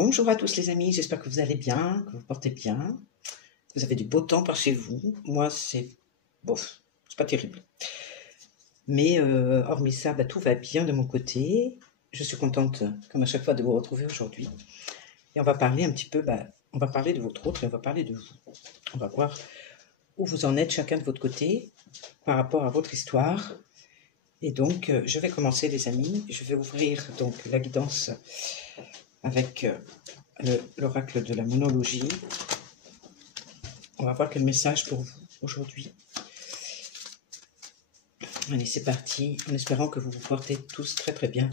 Bonjour à tous les amis, j'espère que vous allez bien, que vous portez bien, que vous avez du beau temps par chez vous. Moi, c'est bof, c'est pas terrible. Mais hormis ça, tout va bien de mon côté. Je suis contente, comme à chaque fois, de vous retrouver aujourd'hui. Et on va parler un petit peu, on va parler de votre autre et on va parler de vous. On va voir où vous en êtes chacun de votre côté par rapport à votre histoire. Et donc, je vais commencer les amis. Je vais ouvrir donc la guidance avec l'oracle de la monologie. On va voir quel message pour vous aujourd'hui. Allez, c'est parti, en espérant que vous vous portez tous très très bien.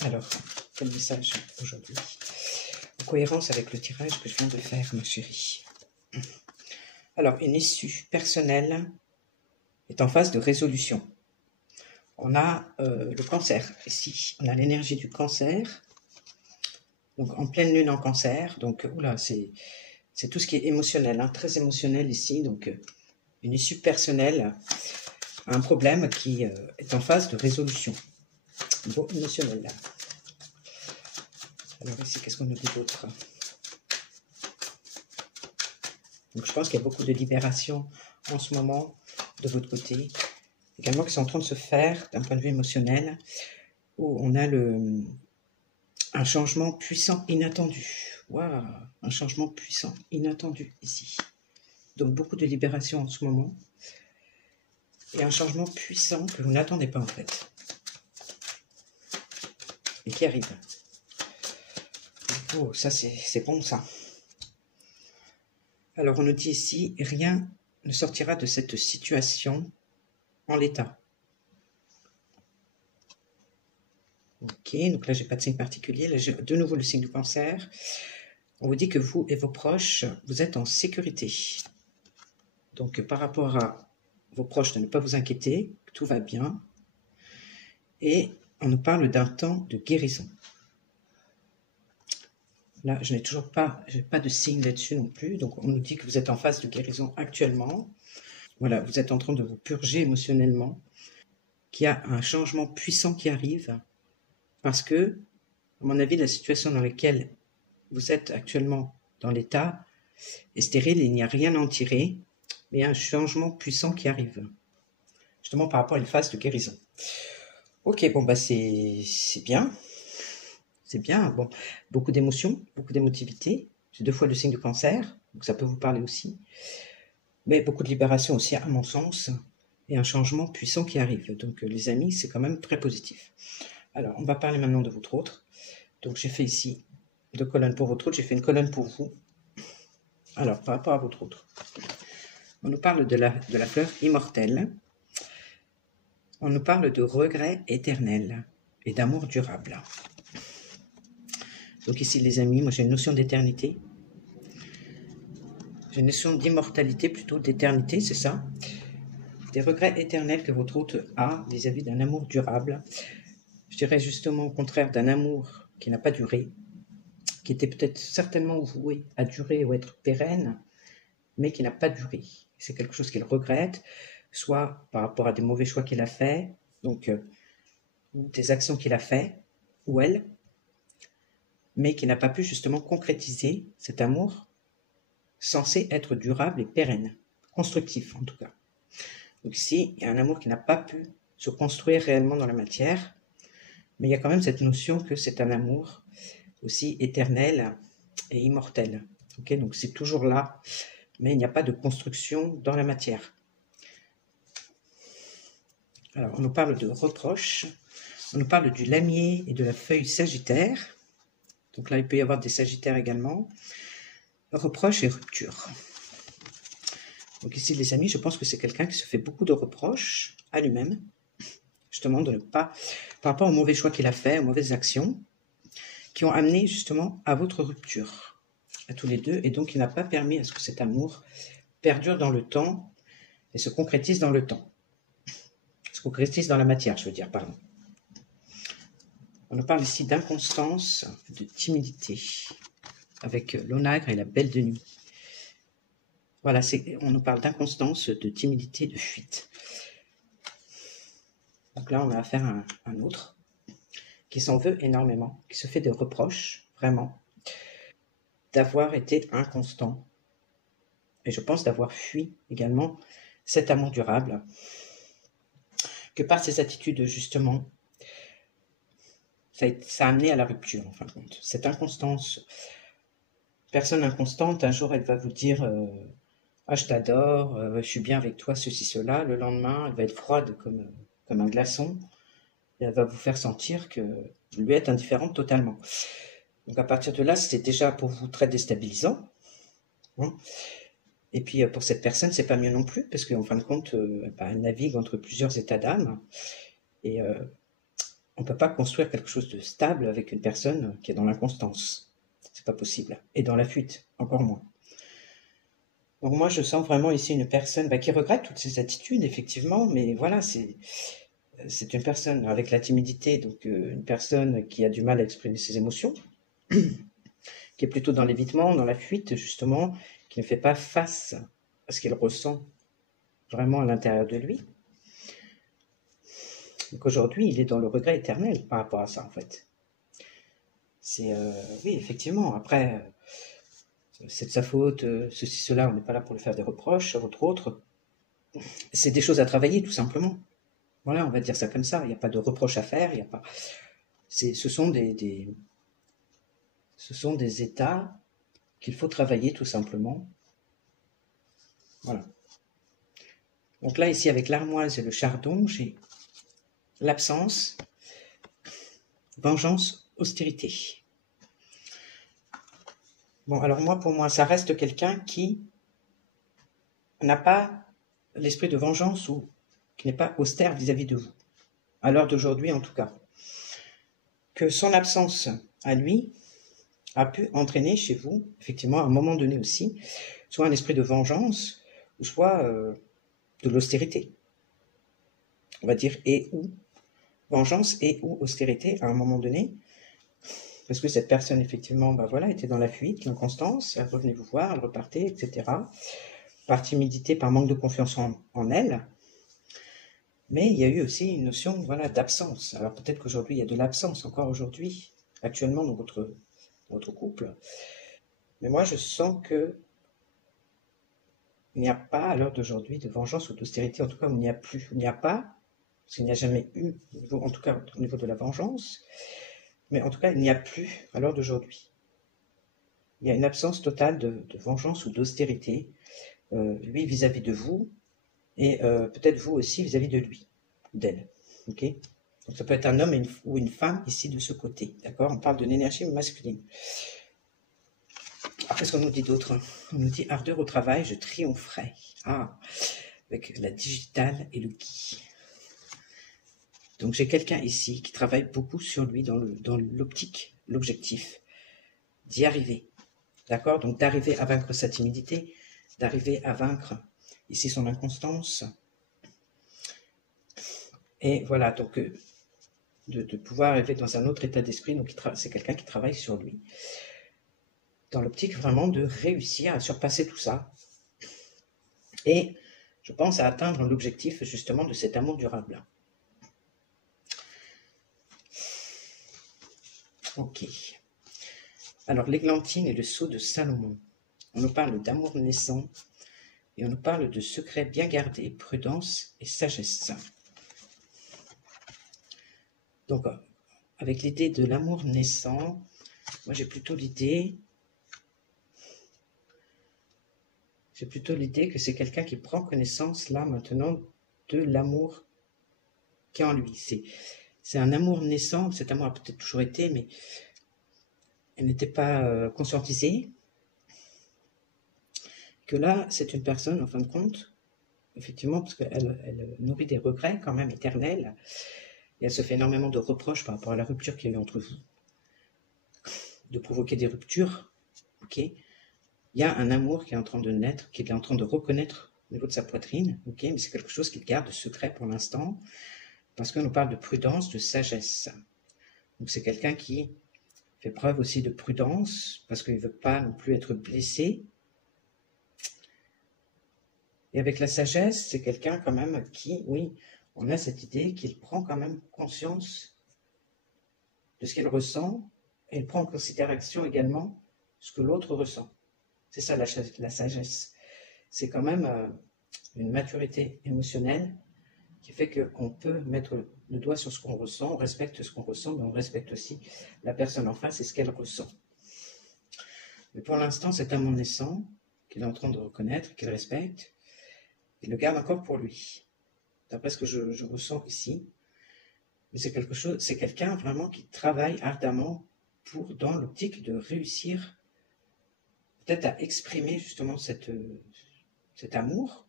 Alors, quel message aujourd'hui? En cohérence avec le tirage que je viens de faire, ma chérie. Alors, une issue personnelle est en phase de résolution. On a le cancer ici, on a l'énergie du cancer, donc en pleine lune en cancer, donc oula, c'est tout ce qui est émotionnel, hein, très émotionnel ici, donc une issue personnelle à un problème qui est en phase de résolution. Bon, émotionnel là. Alors ici, qu'est-ce qu'on nous dit d'autre? Donc je pense qu'il y a beaucoup de libération en ce moment de votre côté, également qui sont en train de se faire d'un point de vue émotionnel, où on a un changement puissant inattendu. Waouh, un changement puissant inattendu ici. Donc beaucoup de libération en ce moment. Et un changement puissant que vous n'attendez pas en fait. Et qui arrive. Oh, ça c'est bon ça. Alors on nous dit ici, rien ne sortira de cette situation en l'état. Ok, donc là j'ai pas de signe particulier. Là j'ai de nouveau le signe du cancer. On vous dit que vous et vos proches, vous êtes en sécurité. Donc par rapport à vos proches, de ne pas vous inquiéter, tout va bien. Et on nous parle d'un temps de guérison. Là, je n'ai toujours pas, j'ai pas de signe là-dessus non plus. Donc on nous dit que vous êtes en phase de guérison actuellement. Voilà, vous êtes en train de vous purger émotionnellement, qu'il y a un changement puissant qui arrive, parce que, à mon avis, la situation dans laquelle vous êtes actuellement dans l'état est stérile, il n'y a rien à en tirer, mais il y a un changement puissant qui arrive, justement par rapport à une phase de guérison. Ok, bon, c'est bien, c'est bien, bon, beaucoup d'émotions, beaucoup d'émotivité, j'ai 2 fois le signe du cancer, donc ça peut vous parler aussi, mais beaucoup de libération aussi, à mon sens, et un changement puissant qui arrive. Donc les amis, c'est quand même très positif. Alors, on va parler maintenant de votre autre. Donc j'ai fait ici 2 colonnes pour votre autre, j'ai fait une colonne pour vous. Alors, par rapport à votre autre, on nous parle de la fleur immortelle. On nous parle de regret éternel et d'amour durable. Donc ici, les amis, moi j'ai une notion d'éternité. J'ai une notion d'immortalité, plutôt d'éternité, c'est ça. Des regrets éternels que votre hôte a vis-à-vis d'un amour durable. Je dirais justement au contraire d'un amour qui n'a pas duré, qui était peut-être certainement voué à durer ou être pérenne, mais qui n'a pas duré. C'est quelque chose qu'il regrette, soit par rapport à des mauvais choix qu'il a faits, donc des actions qu'il a fait, ou elle, mais qui n'a pas pu justement concrétiser cet amour censé être durable et pérenne, constructif en tout cas. Donc ici, il y a un amour qui n'a pas pu se construire réellement dans la matière, mais il y a quand même cette notion que c'est un amour aussi éternel et immortel. Okay, donc c'est toujours là, mais il n'y a pas de construction dans la matière. Alors, on nous parle de reproches, on nous parle du lamier et de la feuille sagittaire. Donc là, il peut y avoir des sagittaires également. Reproches et rupture. Donc ici, les amis, je pense que c'est quelqu'un qui se fait beaucoup de reproches à lui-même, justement de ne pas, par rapport aux mauvais choix qu'il a fait, aux mauvaises actions, qui ont amené justement à votre rupture, à tous les deux, et donc il n'a pas permis à ce que cet amour perdure dans le temps et se concrétise dans le temps. Se concrétise dans la matière, je veux dire, pardon. On nous parle ici d'inconstance, de timidité, avec l'onagre et la belle de nuit. Voilà, on nous parle d'inconstance, de timidité, de fuite. Donc là, on a affaire à un autre qui s'en veut énormément, qui se fait des reproches, vraiment, d'avoir été inconstant. Et je pense d'avoir fui également cet amour durable, que par ses attitudes, justement, ça a amené à la rupture, en fin de compte. Cette inconstance, personne inconstante, un jour, elle va vous dire « Ah, je t'adore, je suis bien avec toi, ceci, cela ». Le lendemain, elle va être froide comme un glaçon. Et elle va vous faire sentir que lui est indifférente totalement. Donc à partir de là, c'est déjà pour vous très déstabilisant. Hein. Et puis pour cette personne, c'est pas mieux non plus, parce qu'en fin de compte, elle navigue entre plusieurs états d'âme. Et on ne peut pas construire quelque chose de stable avec une personne qui est dans l'inconstance. C'est pas possible. Et dans la fuite, encore moins. Donc moi, je sens vraiment ici une personne qui regrette toutes ses attitudes, effectivement, mais voilà, c'est une personne avec la timidité, donc une personne qui a du mal à exprimer ses émotions, qui est plutôt dans l'évitement, dans la fuite, justement, qui ne fait pas face à ce qu'il ressent vraiment à l'intérieur de lui. Donc aujourd'hui, il est dans le regret éternel par rapport à ça, en fait. Oui, effectivement, après, c'est de sa faute, ceci, cela, on n'est pas là pour lui faire des reproches, entre autres. C'est des choses à travailler, tout simplement. Voilà, on va dire ça comme ça. Il n'y a pas de reproches à faire, il n'y a pas... Ce sont ce sont des états qu'il faut travailler, tout simplement. Voilà. Donc là, ici, avec l'armoise et le chardon, j'ai l'absence, vengeance, austérité. Bon, alors moi, pour moi, ça reste quelqu'un qui n'a pas l'esprit de vengeance ou qui n'est pas austère vis-à-vis de vous. À l'heure d'aujourd'hui, en tout cas. Que son absence à lui a pu entraîner chez vous, effectivement, à un moment donné aussi, soit un esprit de vengeance, ou soit de l'austérité. On va dire et ou vengeance et ou austérité à un moment donné, parce que cette personne, effectivement, voilà, était dans la fuite, l'inconstance, elle revenait vous voir, elle repartait, etc. Par timidité, par manque de confiance en elle. Mais il y a eu aussi une notion, voilà, d'absence. Alors peut-être qu'aujourd'hui, il y a de l'absence, encore aujourd'hui, actuellement dans votre couple. Mais moi, je sens que il n'y a pas, à l'heure d'aujourd'hui, de vengeance ou d'austérité, en tout cas, il n'y a plus. Il n'y a pas, parce qu'il n'y a jamais eu, en tout cas au niveau de la vengeance, mais en tout cas, il n'y a plus à l'heure d'aujourd'hui. Il y a une absence totale de vengeance ou d'austérité, lui vis-à-vis de vous, et peut-être vous aussi vis-à-vis de lui, d'elle. Ok. Donc ça peut être un homme ou une femme ici de ce côté, d'accord. On parle de l'énergie masculine. Après, ce qu'on nous dit d'autre, on nous dit ardeur au travail, je triompherai. Ah, avec la digitale et le qui. Donc j'ai quelqu'un ici qui travaille beaucoup sur lui dans l'optique, l'objectif d'y arriver. D'accord. Donc d'arriver à vaincre sa timidité, d'arriver à vaincre ici son inconstance. Et voilà, donc de pouvoir arriver dans un autre état d'esprit. Donc c'est quelqu'un qui travaille sur lui. Dans l'optique vraiment de réussir à surpasser tout ça. Et je pense à atteindre l'objectif justement de cet amour durable. Ok. Alors l'églantine et le sceau de Salomon. On nous parle d'amour naissant et on nous parle de secrets bien gardés, prudence et sagesse. Donc avec l'idée de l'amour naissant, moi j'ai plutôt l'idée que c'est quelqu'un qui prend connaissance là maintenant de l'amour qui est en lui. C'est un amour naissant, cet amour a peut-être toujours été, mais elle n'était pas conscientisée. Que là, c'est une personne, en fin de compte, effectivement, parce qu'elle nourrit des regrets quand même éternels, et elle se fait énormément de reproches par rapport à la rupture qu'il y a eu entre vous, de provoquer des ruptures, ok. Il y a un amour qui est en train de naître, qu'il est en train de reconnaître au niveau de sa poitrine, ok, mais c'est quelque chose qu'il garde secret pour l'instant, parce qu'on nous parle de prudence, de sagesse. Donc c'est quelqu'un qui fait preuve aussi de prudence, parce qu'il ne veut pas non plus être blessé. Et avec la sagesse, c'est quelqu'un quand même qui, oui, on a cette idée qu'il prend quand même conscience de ce qu'elle ressent, et elle prend en considération également ce que l'autre ressent. C'est ça la sagesse. C'est quand même une maturité émotionnelle qui fait qu'on peut mettre le doigt sur ce qu'on ressent, on respecte ce qu'on ressent, mais on respecte aussi la personne en face et ce qu'elle ressent. Mais pour l'instant, cet amour naissant, qu'il est en train de reconnaître, qu'il respecte, il le garde encore pour lui. D'après ce que je ressens ici, mais c'est quelque chose, c'est quelqu'un vraiment qui travaille ardemment dans l'optique de réussir peut-être à exprimer justement cet amour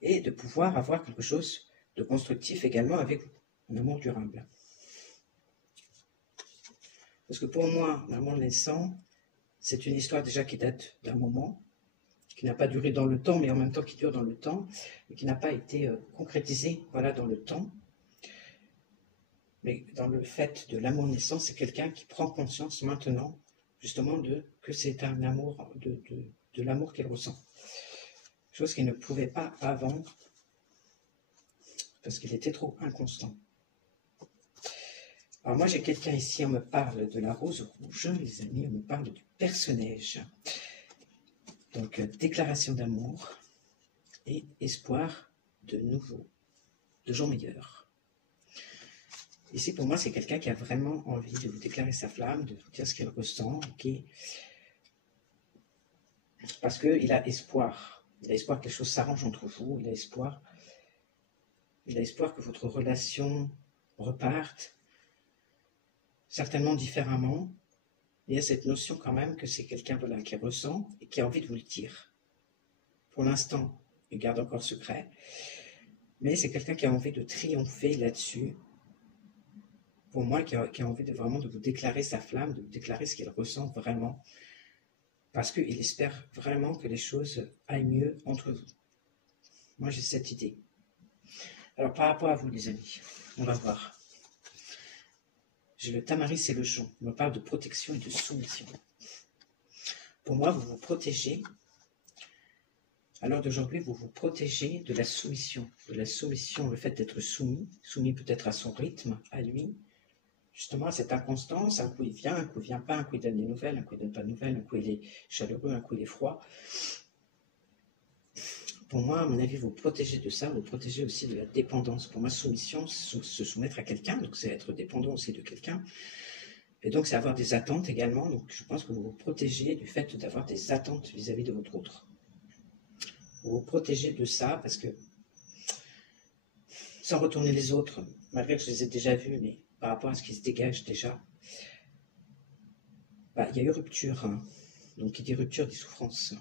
et de pouvoir avoir quelque chose de constructif également avec vous, un amour durable. Parce que pour moi, l'amour naissant, c'est une histoire déjà qui date d'un moment, qui n'a pas duré dans le temps, mais en même temps qui dure dans le temps, et qui n'a pas été concrétisée voilà, dans le temps. Mais dans le fait de l'amour naissant, c'est quelqu'un qui prend conscience maintenant, justement, que c'est un amour, de l'amour qu'il ressent. Chose qu'il ne pouvait pas avant, parce qu'il était trop inconstant. Alors moi, j'ai quelqu'un ici, on me parle de la rose rouge, les amis, on me parle du perce-neige. Donc, déclaration d'amour et espoir de nouveau, de jours meilleurs. Ici, pour moi, c'est quelqu'un qui a vraiment envie de vous déclarer sa flamme, de vous dire ce qu'il ressent, parce qu'il a espoir. Il a espoir que quelque chose s'arrange entre vous, il a espoir que votre relation reparte, certainement différemment. Il y a cette notion quand même que c'est quelqu'un voilà, qui ressent et qui a envie de vous le dire. Pour l'instant, il garde encore secret, mais c'est quelqu'un qui a envie de triompher là-dessus. Pour moi, qui a envie vraiment de vous déclarer sa flamme, de vous déclarer ce qu'il ressent vraiment, parce qu'il espère vraiment que les choses aillent mieux entre vous. Moi, j'ai cette idée. Alors, par rapport à vous, les amis, on va voir. J'ai le tamaris et le jonc. On me parle de protection et de soumission. Pour moi, vous vous protégez. À l'heure d'aujourd'hui, vous vous protégez de la soumission. De la soumission, le fait d'être soumis peut-être à son rythme, à lui. Justement, à cette inconstance, un coup il vient pas, un coup il donne des nouvelles, un coup il donne pas de nouvelles, un coup il est chaleureux, un coup il est froid. Pour moi, à mon avis, vous protégez de ça, vous protégez aussi de la dépendance. Pour moi, soumission, se soumettre à quelqu'un, donc c'est être dépendant aussi de quelqu'un. Et donc, c'est avoir des attentes également. Donc, je pense que vous vous protégez du fait d'avoir des attentes vis-à-vis de votre autre. Vous vous protégez de ça parce que, sans retourner les autres, malgré que je les ai déjà vus, mais par rapport à ce qui se dégage déjà, il y a eu rupture. Hein. Donc, qui dit rupture dit souffrance.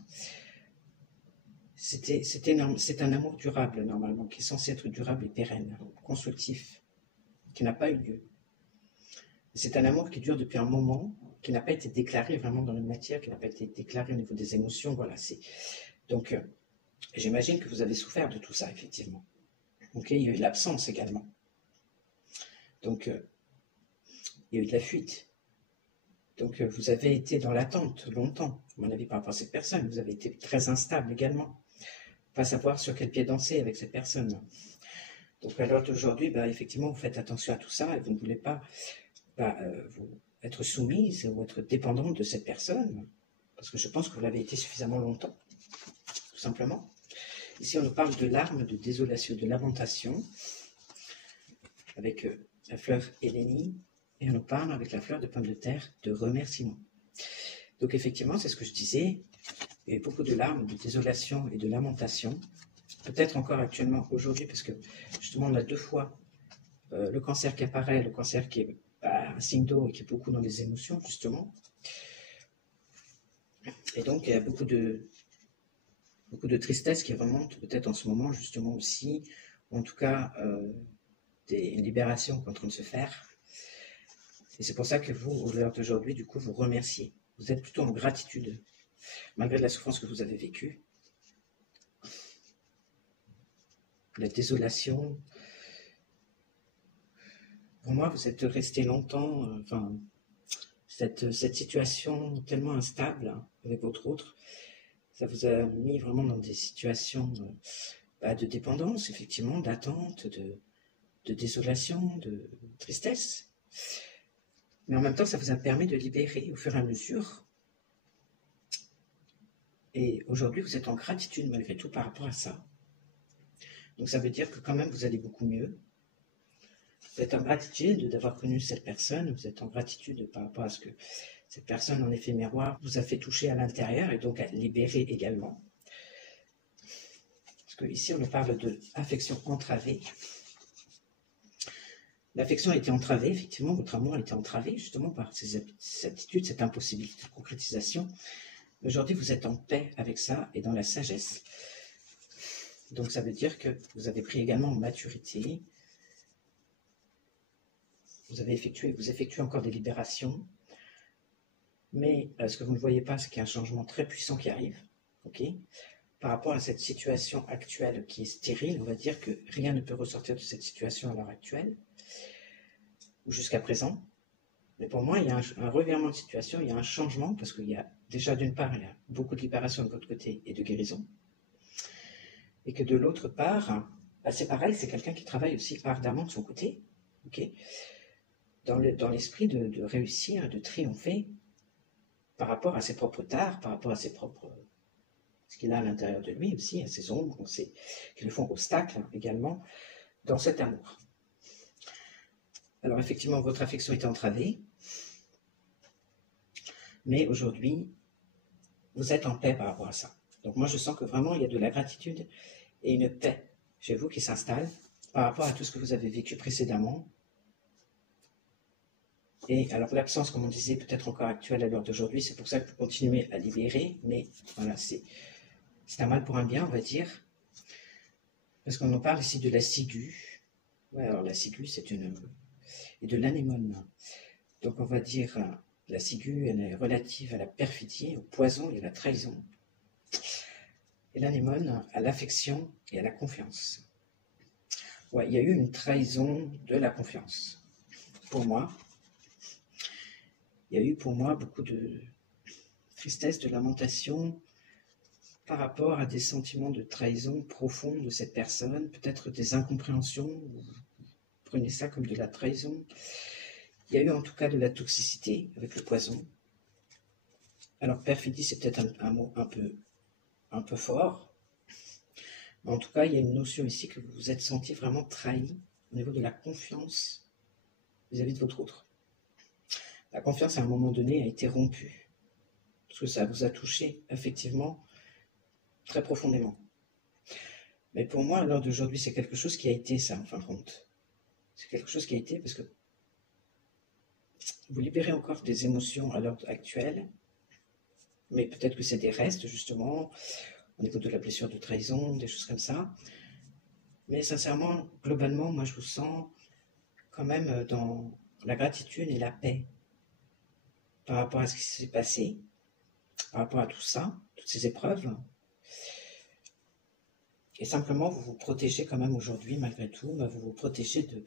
C'est un amour durable, normalement, qui est censé être durable et pérenne, constructif, qui n'a pas eu lieu. C'est un amour qui dure depuis un moment, qui n'a pas été déclaré vraiment dans la matière, qui n'a pas été déclaré au niveau des émotions. Voilà, donc, j'imagine que vous avez souffert de tout ça, effectivement. Donc, il y a eu l'absence également. Donc, il y a eu de la fuite. Donc, vous avez été dans l'attente longtemps, à mon avis, par rapport à cette personne. Vous avez été très instable également. Pas savoir sur quel pied danser avec cette personne. Donc, à l'heure d'aujourd'hui, effectivement, vous faites attention à tout ça et vous ne voulez pas vous être soumise ou être dépendante de cette personne, parce que je pense que vous l'avez été suffisamment longtemps, tout simplement. Ici, on nous parle de larmes, de désolation, de lamentation, avec la fleur Hélénie, et on nous parle avec la fleur de pomme de terre de remerciement. Donc, effectivement, c'est ce que je disais. Il y a beaucoup de larmes, de désolation et de lamentation. Peut-être encore actuellement aujourd'hui, parce que justement, on a deux fois le cancer qui apparaît, le cancer qui est un signe d'eau et qui est beaucoup dans les émotions, justement. Et donc, il y a beaucoup de tristesse qui remonte peut-être en ce moment, justement aussi, ou en tout cas, une libération qui est en train de se faire. Et c'est pour ça que vous, au l'heure d'aujourd'hui, du coup, vous remerciez. Vous êtes plutôt en gratitude, malgré la souffrance que vous avez vécue. La désolation. Pour moi, vous êtes resté longtemps, cette situation tellement instable avec votre autre, ça vous a mis vraiment dans des situations de dépendance, effectivement, d'attente, de désolation, de tristesse. Mais en même temps, ça vous a permis de libérer au fur et à mesure. Et aujourd'hui, vous êtes en gratitude malgré tout par rapport à ça. Donc ça veut dire que quand même, vous allez beaucoup mieux. Vous êtes en gratitude d'avoir connu cette personne, vous êtes en gratitude par rapport à ce que cette personne, en effet miroir, vous a fait toucher à l'intérieur et donc à libérer également. Parce que ici, on nous parle de affection entravée. L'affection a été entravée, effectivement, votre amour a été entravé justement par ces attitudes, cette impossibilité de concrétisation. Aujourd'hui, vous êtes en paix avec ça et dans la sagesse. Donc ça veut dire que vous avez pris également en maturité. Vous effectuez encore des libérations. Mais ce que vous ne voyez pas, c'est qu'il y a un changement très puissant qui arrive. Ok ? Par rapport à cette situation actuelle qui est stérile, on va dire que rien ne peut ressortir de cette situation à l'heure actuelle, ou jusqu'à présent. Mais pour moi, il y a un revirement de situation, il y a un changement, parce qu'il y a déjà d'une part, il y a beaucoup de libération de votre côté et de guérison. Et que de l'autre part, bah c'est pareil, c'est quelqu'un qui travaille aussi ardemment de son côté, okay, dans l'esprit de réussir, de triompher par rapport à ses propres tares, par rapport à ce qu'il a à l'intérieur de lui aussi, à ses ombres, qui lui font obstacle également dans cet amour. Alors effectivement, votre affection est entravée, mais aujourd'hui, vous êtes en paix par rapport à ça. Donc moi, je sens que vraiment, il y a de la gratitude et une paix chez vous qui s'installe par rapport à tout ce que vous avez vécu précédemment. Et alors l'absence, comme on disait, peut-être encore actuelle à l'heure d'aujourd'hui, c'est pour ça que vous continuez à libérer, mais voilà, c'est un mal pour un bien, on va dire, parce qu'on en parle ici de la ciguë. Ouais, alors la ciguë, et de l'anémone. Donc on va dire, la ciguë, elle est relative à la perfidie, au poison et à la trahison. Et l'anémone à l'affection et à la confiance. Ouais, il y a eu une trahison de la confiance. Pour moi, il y a eu pour moi beaucoup de tristesse, de lamentation par rapport à des sentiments de trahison profonds de cette personne, peut-être des incompréhensions, vous prenez ça comme de la trahison. Il y a eu en tout cas de la toxicité avec le poison. Alors perfidie, c'est peut-être un mot un peu fort, mais en tout cas, il y a une notion ici que vous vous êtes senti vraiment trahi au niveau de la confiance vis-à-vis de votre autre. La confiance, à un moment donné, a été rompue, parce que ça vous a touché, effectivement, très profondément. Mais pour moi, à l'heure d'aujourd'hui, c'est quelque chose qui a été ça, en fin de compte. C'est quelque chose qui a été, parce que vous libérez encore des émotions à l'heure actuelle, mais peut-être que c'est des restes, justement, au niveau de la blessure de trahison, des choses comme ça. Mais sincèrement, globalement, moi, je vous sens quand même dans la gratitude et la paix par rapport à ce qui s'est passé, par rapport à tout ça, toutes ces épreuves. Et simplement, vous vous protégez quand même aujourd'hui, malgré tout, vous vous protégez de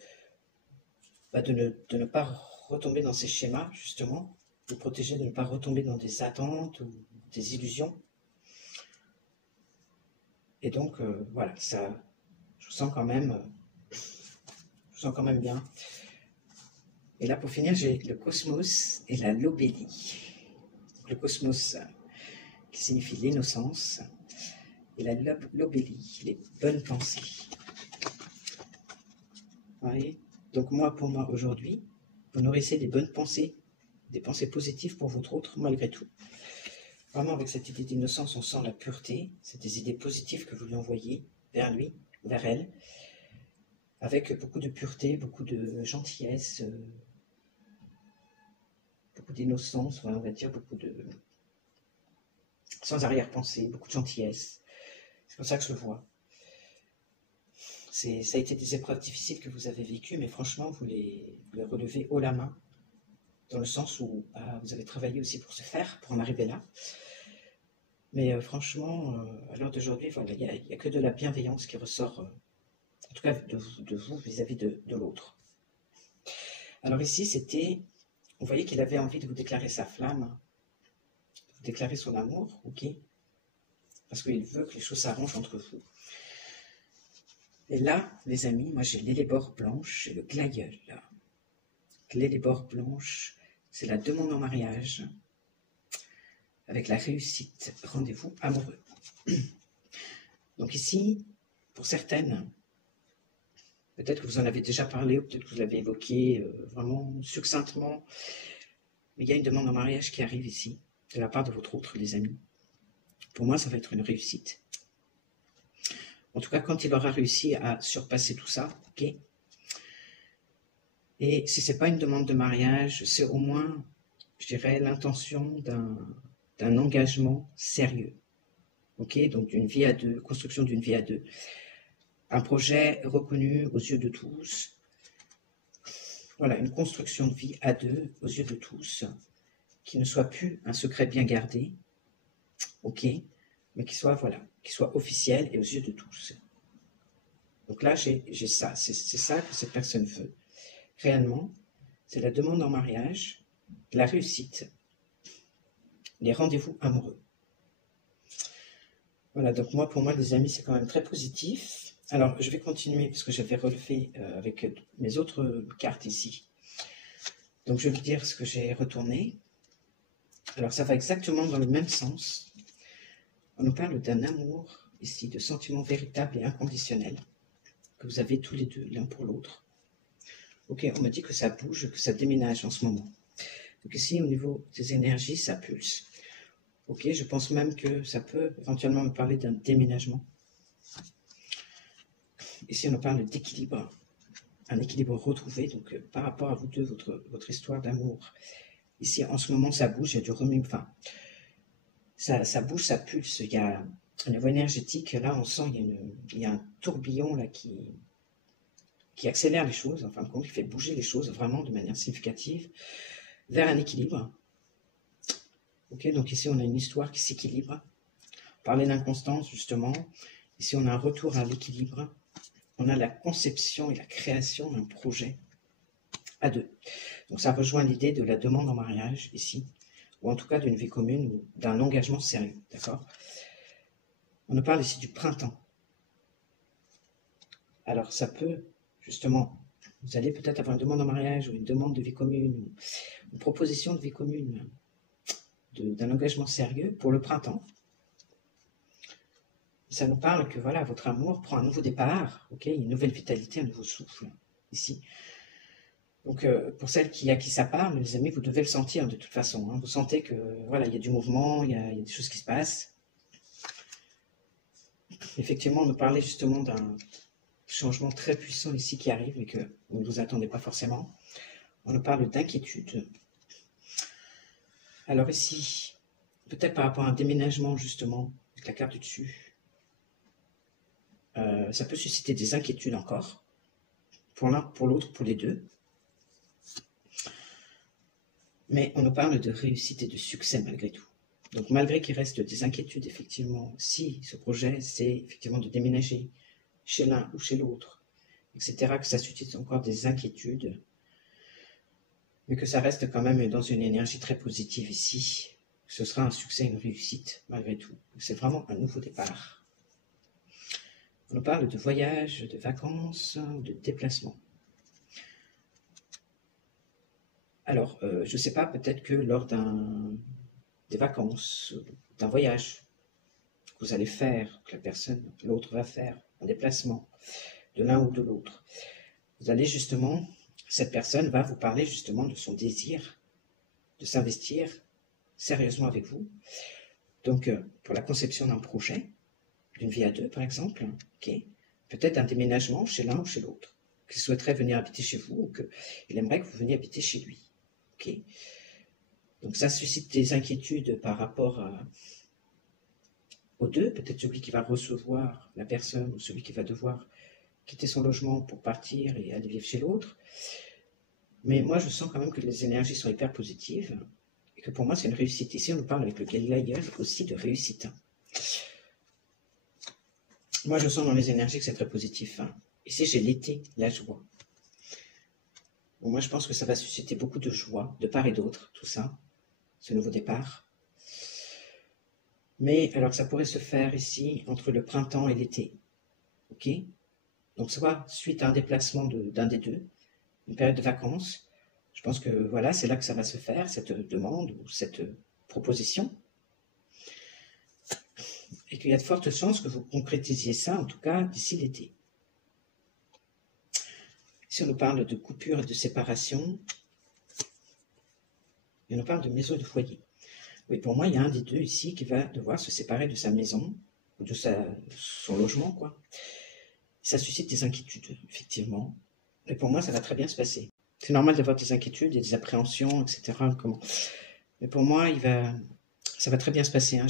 ne pas retomber dans ces schémas, justement, vous protégez de ne pas retomber dans des attentes ou des illusions. Et donc, voilà, ça, je vous sens quand même bien. Et là, pour finir, j'ai le cosmos et la lobélie. Le cosmos, qui signifie l'innocence, et la lobélie, les bonnes pensées. Vous voyez ? Donc moi, pour moi, aujourd'hui, vous nourrissez des bonnes pensées, des pensées positives pour votre autre, malgré tout. Vraiment, avec cette idée d'innocence, on sent la pureté, c'est des idées positives que vous lui envoyez vers lui, vers elle, avec beaucoup de pureté, beaucoup de gentillesse, beaucoup d'innocence, on va dire, beaucoup de... sans arrière-pensée, beaucoup de gentillesse. C'est comme ça que je le vois. Ça a été des épreuves difficiles que vous avez vécues, mais franchement, vous les relevez haut la main, dans le sens où vous avez travaillé aussi pour ce faire, pour en arriver là. Mais franchement, à l'heure d'aujourd'hui, voilà, il n'y a que de la bienveillance qui ressort, en tout cas de vous vis-à-vis de l'autre. Alors ici, vous voyez qu'il avait envie de vous déclarer sa flamme, de vous déclarer son amour, ok, parce qu'il veut que les choses s'arrangent entre vous. Et là, les amis, moi j'ai l'élébore blanche et le glaïeul. L'élébore blanche, c'est la demande en mariage avec la réussite, rendez-vous amoureux. Donc ici, pour certaines, peut-être que vous en avez déjà parlé ou peut-être que vous l'avez évoqué vraiment succinctement, mais il y a une demande en mariage qui arrive ici, de la part de votre autre, les amis. Pour moi, ça va être une réussite. En tout cas, quand il aura réussi à surpasser tout ça, ok. Et si ce n'est pas une demande de mariage, c'est au moins, je dirais, l'intention d'un engagement sérieux. Ok, donc d'une vie à deux, construction d'une vie à deux. Un projet reconnu aux yeux de tous. Voilà, une construction de vie à deux aux yeux de tous, qui ne soit plus un secret bien gardé, ok, mais qui soit, voilà, qui soit officiel et aux yeux de tous. Donc là, j'ai ça, c'est ça que cette personne veut. Réellement, c'est la demande en mariage, la réussite, les rendez-vous amoureux. Voilà, donc moi, pour moi, les amis, c'est quand même très positif. Alors, je vais continuer parce que j'avais relevé avec mes autres cartes ici. Donc, je vais vous dire ce que j'ai retourné. Alors, ça va exactement dans le même sens. On nous parle d'un amour, ici, de sentiments véritables et inconditionnels que vous avez tous les deux, l'un pour l'autre. Ok, on me dit que ça bouge, que ça déménage en ce moment. Donc ici, au niveau des énergies, ça pulse. Ok, je pense même que ça peut éventuellement me parler d'un déménagement. Ici, on nous parle d'équilibre, un équilibre retrouvé, donc par rapport à vous deux, votre histoire d'amour. Ici, en ce moment, ça bouge, il y a du remue, enfin, ça bouge, ça pulse, il y a un niveau énergétique, là, on sent, il y a un tourbillon là qui accélère les choses, en fin de compte, qui fait bouger les choses vraiment de manière significative vers un équilibre. Ok, donc ici, on a une histoire qui s'équilibre. Parler d'inconstance, justement. Ici, on a un retour à l'équilibre. On a la conception et la création d'un projet à deux. Donc, ça rejoint l'idée de la demande en mariage, ici, ou en tout cas d'une vie commune, ou d'un engagement sérieux, d'accord? On nous parle ici du printemps. Alors, ça peut, justement, vous allez peut-être avoir une demande en mariage, ou une demande de vie commune, ou une proposition de vie commune, d'un engagement sérieux pour le printemps. Ça nous parle que voilà, votre amour prend un nouveau départ, ok, une nouvelle vitalité, un nouveau souffle, ici. Donc, pour celles à qui ça parle, les amis, vous devez le sentir de toute façon. Hein. Vous sentez que voilà, il y a du mouvement, il y a des choses qui se passent. Effectivement, on nous parlait justement d'un changement très puissant ici qui arrive et que vous ne vous attendez pas forcément. On nous parle d'inquiétude. Alors ici, peut-être par rapport à un déménagement justement, avec la carte du dessus, ça peut susciter des inquiétudes encore, pour l'un, pour l'autre, pour les deux. Mais on nous parle de réussite et de succès malgré tout. Donc malgré qu'il reste des inquiétudes, effectivement, si ce projet, c'est effectivement de déménager chez l'un ou chez l'autre, etc., que ça suscite encore des inquiétudes, mais que ça reste quand même dans une énergie très positive ici, ce sera un succès, une réussite, malgré tout. C'est vraiment un nouveau départ. On nous parle de voyage, de vacances, de déplacement. Alors, je ne sais pas, peut-être que lors des vacances, d'un voyage que vous allez faire, que l'autre va faire, un déplacement, de l'un ou de l'autre, vous allez justement, cette personne va vous parler justement de son désir de s'investir sérieusement avec vous. Donc, pour la conception d'un projet, d'une vie à deux, par exemple, okay, peut-être un déménagement chez l'un ou chez l'autre, qu'il souhaiterait venir habiter chez vous ou qu'il aimerait que vous veniez habiter chez lui. Okay. Donc ça suscite des inquiétudes par rapport aux deux, peut-être celui qui va recevoir la personne ou celui qui va devoir quitter son logement pour partir et aller vivre chez l'autre. Mais moi, je sens quand même que les énergies sont hyper positives et que pour moi, c'est une réussite. Ici, on nous parle avec le Galiléen aussi de réussite. Moi, je sens dans les énergies que c'est très positif. Hein. Ici, j'ai l'été, la joie. Bon, moi, je pense que ça va susciter beaucoup de joie, de part et d'autre, tout ça, ce nouveau départ. Mais, alors, ça pourrait se faire ici, entre le printemps et l'été. Ok? Donc, soit suite à un déplacement d'un des deux, une période de vacances, Je pense que voilà, c'est là que ça va se faire, cette demande ou cette proposition. Et qu'il y a de fortes chances que vous concrétisiez ça, en tout cas, d'ici l'été. Si on nous parle de coupure et de séparation, et on nous parle de maison et de foyer. Oui, pour moi, il y a un des deux ici qui va devoir se séparer de sa maison, ou de son logement, quoi. Ça suscite des inquiétudes, effectivement. Et pour moi, ça va très bien se passer. C'est normal d'avoir des inquiétudes et des appréhensions, etc. Mais pour moi, ça va très bien se passer. Hein.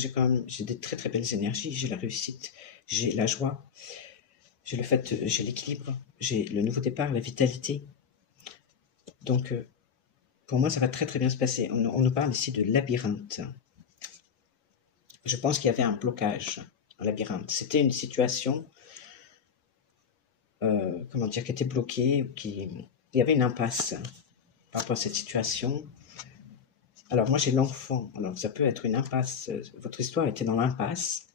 J'ai des très très belles énergies, j'ai la réussite, j'ai la joie, j'ai l'équilibre, j'ai le nouveau départ, la vitalité. Donc, pour moi, ça va très très bien se passer. On nous parle ici de labyrinthe. Je pense qu'il y avait un blocage, un labyrinthe. C'était une situation, qui était bloquée, il y avait une impasse par rapport à cette situation. Alors moi j'ai l'enfant, alors ça peut être une impasse, votre histoire était dans l'impasse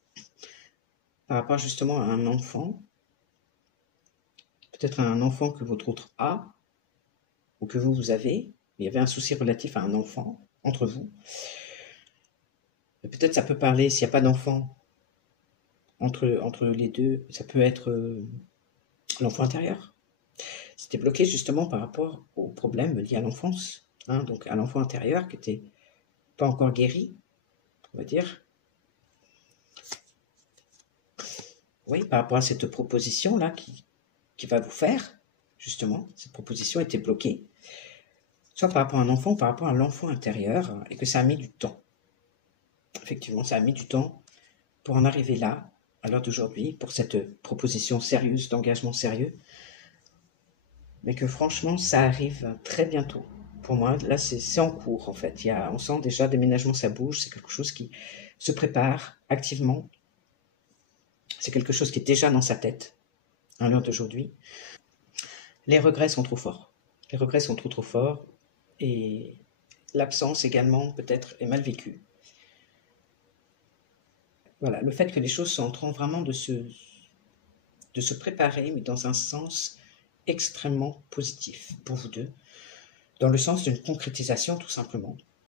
par rapport justement à un enfant, peut-être à un enfant que votre autre a, ou que vous avez, il y avait un souci relatif à un enfant entre vous. Peut-être ça peut parler, s'il n'y a pas d'enfant entre les deux, ça peut être l'enfant intérieur. C'était bloqué justement par rapport aux problèmes liés à l'enfance, hein, donc à l'enfant intérieur qui n'était pas encore guéri, on va dire. Oui, par rapport à cette proposition-là qui va vous faire, justement, cette proposition était bloquée, soit par rapport à un enfant, par rapport à l'enfant intérieur, et que ça a mis du temps. Effectivement, ça a mis du temps pour en arriver là, à l'heure d'aujourd'hui, pour cette proposition sérieuse, d'engagement sérieux, mais que franchement, ça arrive très bientôt. Pour moi, là, c'est en cours, en fait. On sent déjà déménagement, ça bouge, c'est quelque chose qui se prépare activement. C'est quelque chose qui est déjà dans sa tête, à l'heure d'aujourd'hui. Les regrets sont trop forts. Les regrets sont trop forts, et l'absence également, peut-être, est mal vécue. Voilà, le fait que les choses sont en train vraiment de se préparer, mais dans un sens extrêmement positif pour vous deux, dans le sens d'une concrétisation tout simplement.